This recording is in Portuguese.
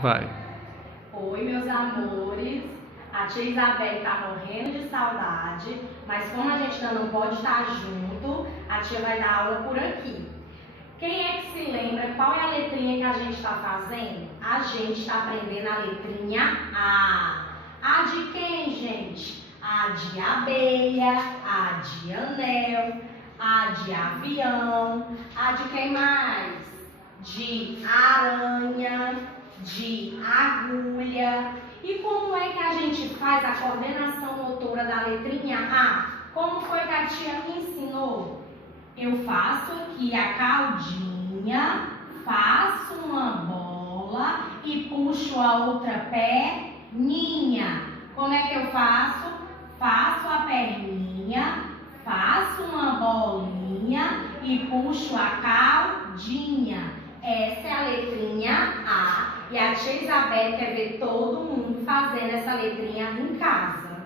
Vai. Oi, meus amores. A tia Isabel tá morrendo de saudade, mas como a gente ainda não pode estar junto, a tia vai dar aula por aqui. Quem é que se lembra qual é a letrinha que a gente está fazendo? A gente está aprendendo a letrinha A. A de quem, gente? A de abelha, A de anel, A de avião, A de quem mais? De aranha, de agulha. E como é que a gente faz a coordenação motora da letrinha A? Como foi que a tia me ensinou? Eu faço aqui a caldinha, faço uma bola e puxo a outra perninha. Como é que eu faço? Faço a perninha, faço uma bolinha e puxo a caldinha. Essa é a letrinha A e a tia Isabel quer ver todo mundo fazendo essa letrinha em casa.